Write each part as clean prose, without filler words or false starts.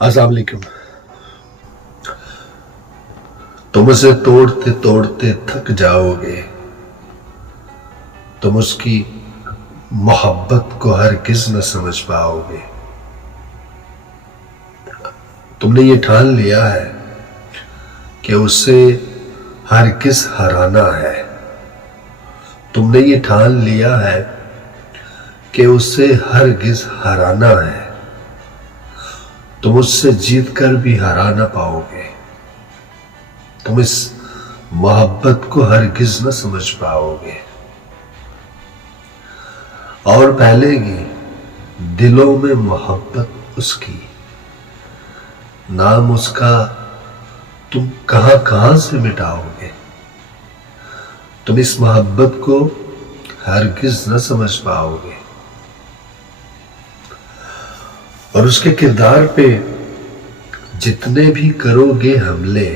अस्सलाम वालेकुम। तुम उसे तोड़ते तोड़ते थक जाओगे, तुम उसकी मोहब्बत को हरगिज न समझ पाओगे। तुमने ये ठान लिया है कि उसे हरगिज हराना है। तुमने ये ठान लिया है कि उसे हरगिज हराना है। तुम उससे जीत कर भी हरा ना पाओगे। तुम इस मोहब्बत को हरगिज न समझ पाओगे। और फैलेगी दिलों में मोहब्बत उसकी, नाम उसका तुम कहां कहां से मिटाओगे। तुम इस मोहब्बत को हरगिज न समझ पाओगे। और उसके किरदार पे जितने भी करोगे हमले,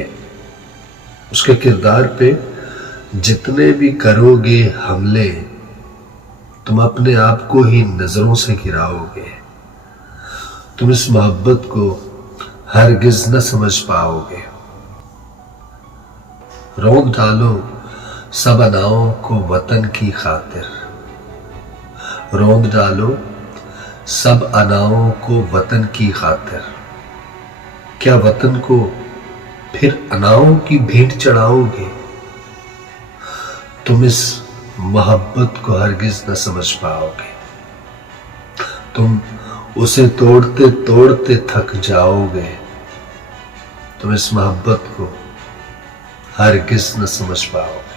उसके किरदार पे जितने भी करोगे हमले, तुम अपने आप को ही नजरों से गिराओगे। तुम इस मोहब्बत को हरगिज न समझ पाओगे। रोक डालो सब अनाओं को वतन की खातिर, रोक डालो सब अनाओं को वतन की खातिर। क्या वतन को फिर अनाओं की भेंट चढ़ाओगे। तुम इस मोहब्बत को हरगिज न समझ पाओगे। तुम उसे तोड़ते तोड़ते थक जाओगे। तुम इस मोहब्बत को हरगिज न समझ पाओगे।